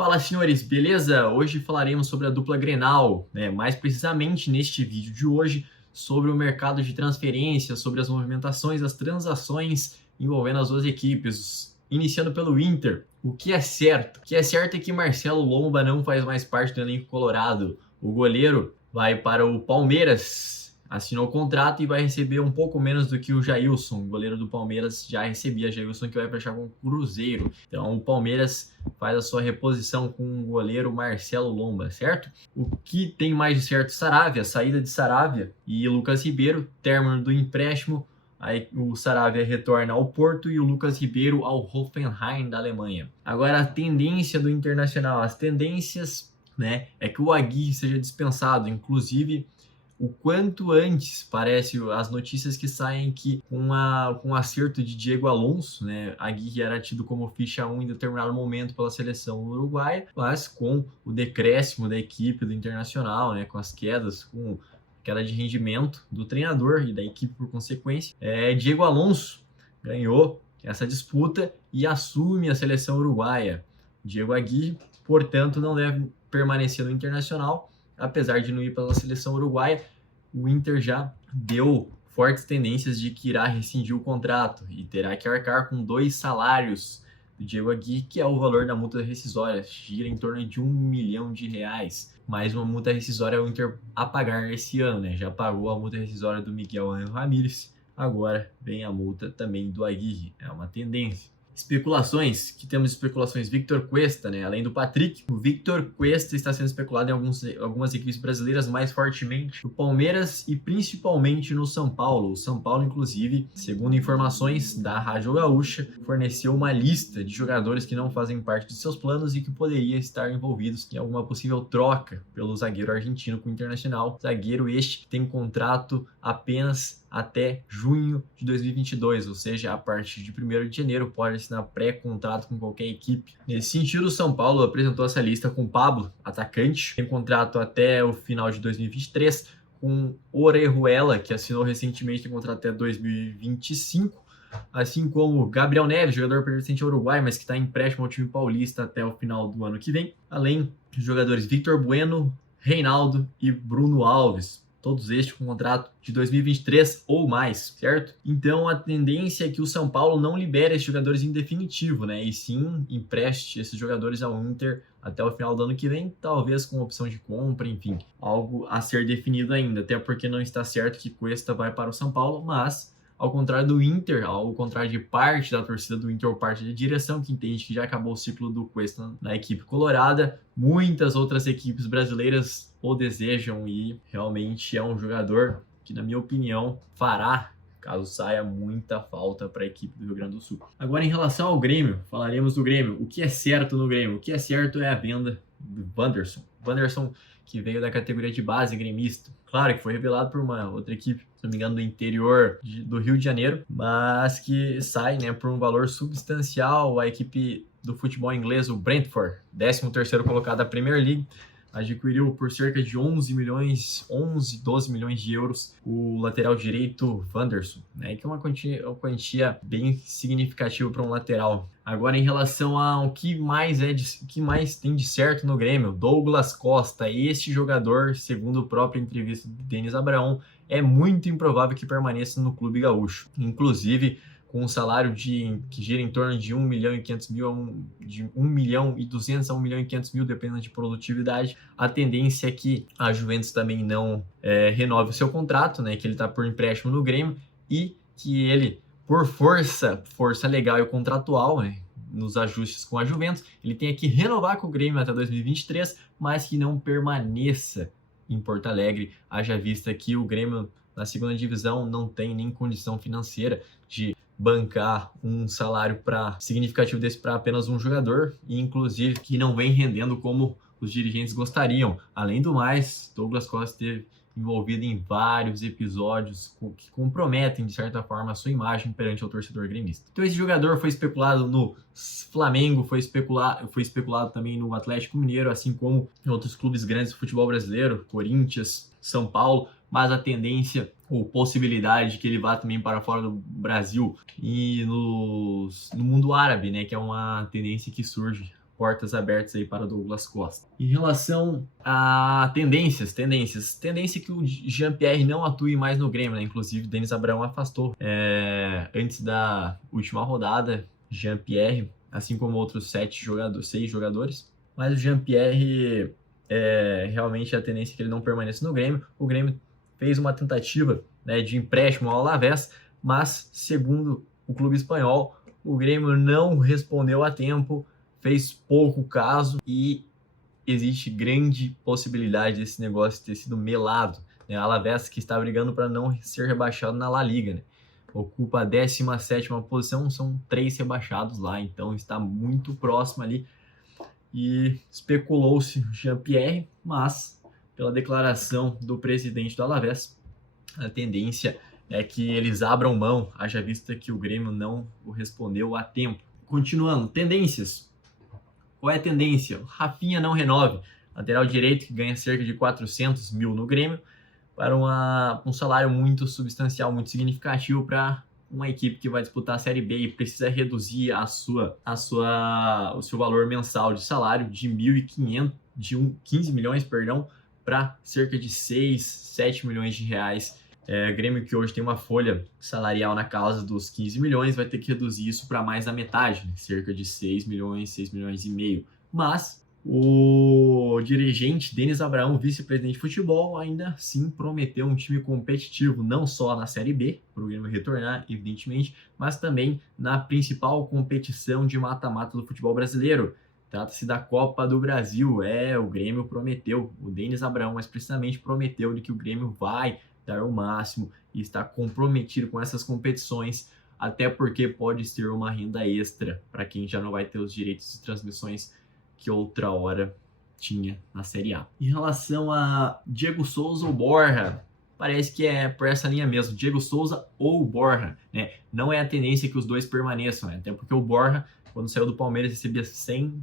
Fala, senhores, beleza? Hoje falaremos sobre a dupla Grenal, né? Mais precisamente neste vídeo de hoje, sobre o mercado de transferência, sobre as movimentações, as transações envolvendo as duas equipes. Iniciando pelo Inter, o que é certo? O que é certo é que Marcelo Lomba não faz mais parte do elenco colorado. O goleiro vai para o Palmeiras, assinou o contrato e vai receber um pouco menos do que o Jailson, goleiro do Palmeiras, já recebia. Jailson que vai fechar com o Cruzeiro. Então o Palmeiras faz a sua reposição com o goleiro Marcelo Lomba, certo? O que tem mais de certo? Saravia, saída de Saravia e Lucas Ribeiro, término do empréstimo. Aí o Saravia retorna ao Porto e o Lucas Ribeiro ao Hoffenheim da Alemanha. Agora a tendência do Internacional, as tendências, né, é que o Aguirre seja dispensado, inclusive o quanto antes. Parece as notícias que saem que com o acerto de Diego Alonso, né, Aguirre era tido como ficha 1 em determinado momento pela seleção uruguaia, mas com o decréscimo da equipe do Internacional, né, com as quedas, com queda de rendimento do treinador e da equipe por consequência, Diego Alonso ganhou essa disputa e assume a seleção uruguaia. Diego Aguirre, portanto, não deve permanecer no Internacional. Apesar de não ir pela seleção uruguaia, o Inter já deu fortes tendências de que irá rescindir o contrato e terá que arcar com 2 salários do Diego Aguirre, que é o valor da multa rescisória, gira em torno de R$1 milhão. Mais uma multa rescisória o Inter a pagar esse ano, né? Já pagou a multa rescisória do Miguel Ángel Ramírez, agora vem a multa também do Aguirre, é uma tendência. Especulações, que temos especulações, Victor Cuesta, né? Além do Patrick, o Victor Cuesta está sendo especulado em algumas equipes brasileiras, mais fortemente no Palmeiras e principalmente no São Paulo. O São Paulo, inclusive, segundo informações da Rádio Gaúcha, forneceu uma lista de jogadores que não fazem parte de seus planos e que poderia estar envolvidos em alguma possível troca pelo zagueiro argentino com o Internacional. Zagueiro este que tem contrato apenas até junho de 2022, ou seja, a partir de 1º de janeiro pode assinar pré-contrato com qualquer equipe. Nesse sentido, o São Paulo apresentou essa lista com Pablo, atacante, tem contrato até o final de 2023, com Orejuela, que assinou recentemente, tem contrato até 2025, assim como Gabriel Neves, jogador pertencente ao Uruguai, mas que está em empréstimo ao time paulista até o final do ano que vem, além dos jogadores Victor Bueno, Reinaldo e Bruno Alves. Todos estes com contrato de 2023 ou mais, certo? Então a tendência é que o São Paulo não libere esses jogadores em definitivo, né? E sim empreste esses jogadores ao Inter até o final do ano que vem, talvez com opção de compra, enfim, algo a ser definido ainda, até porque não está certo que Cuesta vai para o São Paulo, mas ao contrário do Inter, ao contrário de parte da torcida do Inter ou parte da direção, que entende que já acabou o ciclo do Cuesta na equipe colorada, muitas outras equipes brasileiras o desejam e realmente é um jogador que, na minha opinião, fará, caso saia, muita falta para a equipe do Rio Grande do Sul. Agora, em relação ao Grêmio, falaremos do Grêmio. O que é certo no Grêmio? O que é certo é a venda do Wanderson. Wanderson, que veio da categoria de base gremista. Claro que foi revelado por uma outra equipe, se não me engano, do interior do Rio de Janeiro, mas que sai, né, por um valor substancial. A equipe do futebol inglês, o Brentford, 13º colocado da Premier League, adquiriu por cerca de 12 milhões de euros o lateral direito Wanderson, né? Que é uma quantia bem significativa para um lateral. Agora, em relação ao que mais tem de certo no Grêmio, Douglas Costa, este jogador, segundo a própria entrevista de Denis Abraão, é muito improvável que permaneça no clube gaúcho. Inclusive, com um salário que gira em torno de 1 milhão e 500 mil, de 1 milhão e 200 a 1 milhão e 500 mil, dependendo de produtividade. A tendência é que a Juventus também não renove o seu contrato, né, que ele está por empréstimo no Grêmio, e que ele, por força legal e contratual, né, nos ajustes com a Juventus, ele tenha que renovar com o Grêmio até 2023, mas que não permaneça em Porto Alegre, haja vista que o Grêmio na segunda divisão não tem nem condição financeira de bancar um salário significativo desse para apenas um jogador, e inclusive que não vem rendendo como os dirigentes gostariam. Além do mais, Douglas Costa esteve envolvido em vários episódios que comprometem, de certa forma, a sua imagem perante o torcedor gremista. Então esse jogador foi especulado no Flamengo, foi especulado também no Atlético Mineiro, assim como em outros clubes grandes do futebol brasileiro, Corinthians, São Paulo, mas a tendência ou possibilidade de que ele vá também para fora do Brasil e no mundo árabe, né, que é uma tendência que surge portas abertas aí para Douglas Costa. Em relação a tendência que o Jean-Pierre não atue mais no Grêmio, né? Inclusive, o Denis Abraão afastou antes da última rodada, Jean-Pierre, assim como outros 6 jogadores. Mas o Jean-Pierre, realmente a tendência é que ele não permaneça no Grêmio. O Grêmio fez uma tentativa, né, de empréstimo ao Alavés, mas, segundo o clube espanhol, o Grêmio não respondeu a tempo, fez pouco caso e existe grande possibilidade desse negócio ter sido melado, né? A Alavés, que está brigando para não ser rebaixado na La Liga, né? Ocupa a 17ª posição, são 3 rebaixados lá, então está muito próximo ali. E especulou-se Jean-Pierre, mas pela declaração do presidente do Alavés, a tendência é que eles abram mão, haja vista que o Grêmio não o respondeu a tempo. Continuando, tendências. Qual é a tendência? Rafinha não renove. Lateral direito que ganha cerca de 400 mil no Grêmio, para um salário muito substancial, muito significativo para uma equipe que vai disputar a Série B e precisa reduzir o seu valor mensal de salário de 15 milhões, para cerca de 6, 7 milhões de reais. Grêmio, que hoje tem uma folha salarial na casa dos 15 milhões, vai ter que reduzir isso para mais da metade, né? Cerca de 6 milhões e meio. Mas o dirigente Denis Abraão, vice-presidente de futebol, ainda sim prometeu um time competitivo, não só na Série B, para o Grêmio retornar, evidentemente, mas também na principal competição de mata-mata do futebol brasileiro. Trata-se da Copa do Brasil. O Grêmio prometeu, o Denis Abraão, mais precisamente, prometeu de que o Grêmio vai dar o máximo e está comprometido com essas competições, até porque pode ser uma renda extra para quem já não vai ter os direitos de transmissões que outra hora tinha na Série A. Em relação a Diego Souza ou Borja, parece que é por essa linha mesmo, Diego Souza ou Borja, né? Não é a tendência que os dois permaneçam, né? Até porque o Borja, quando saiu do Palmeiras, recebia 100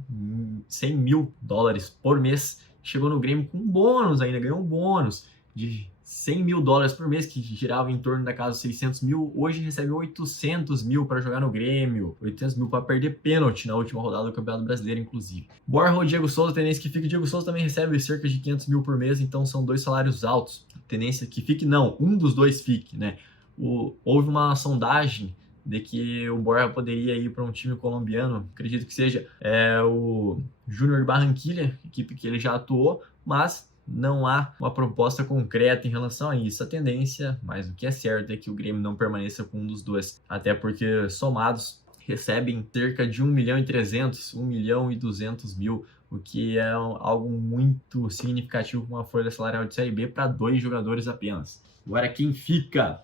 mil dólares por mês, chegou no Grêmio com bônus ainda, ganhou um bônus de 100 mil dólares por mês, que girava em torno da casa dos 600 mil, hoje recebe 800 mil para jogar no Grêmio, 800 mil para perder pênalti na última rodada do Campeonato Brasileiro, inclusive. Borja ou Diego Souza, tendência que fique. Diego Souza também recebe cerca de 500 mil por mês, então são 2 salários altos. Tendência que fique, não, um dos dois fique, né? Houve uma sondagem de que o Borja poderia ir para um time colombiano, acredito que seja o Júnior de Barranquilla, equipe que ele já atuou, mas não há uma proposta concreta em relação a isso. A tendência, mais do que é certo, é que o Grêmio não permaneça com um dos dois, até porque somados recebem cerca de 1.300.000, 1.200.000, o que é algo muito significativo com uma folha salarial de Série B para 2 jogadores apenas. Agora, quem fica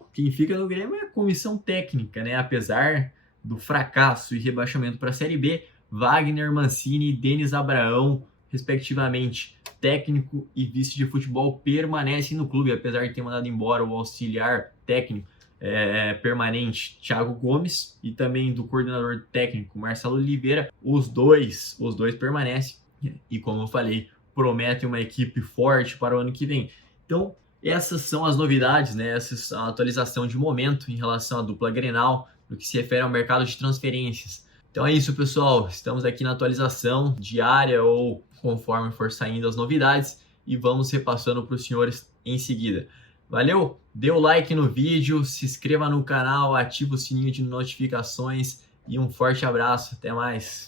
no Grêmio é a comissão técnica, né? Apesar do fracasso e rebaixamento para a Série B, Wagner Mancini e Denis Abraão, respectivamente, técnico e vice de futebol, permanecem no clube, apesar de ter mandado embora o auxiliar técnico permanente Thiago Gomes e também do coordenador técnico Marcelo Oliveira. Os dois permanecem e, como eu falei, prometem uma equipe forte para o ano que vem. Então, essas são as novidades, né? Essa é a atualização de momento em relação à dupla Grenal, no que se refere ao mercado de transferências. Então é isso, pessoal. Estamos aqui na atualização diária ou conforme for saindo as novidades e vamos repassando para os senhores em seguida. Valeu? Dê o like no vídeo, se inscreva no canal, ative o sininho de notificações e um forte abraço. Até mais!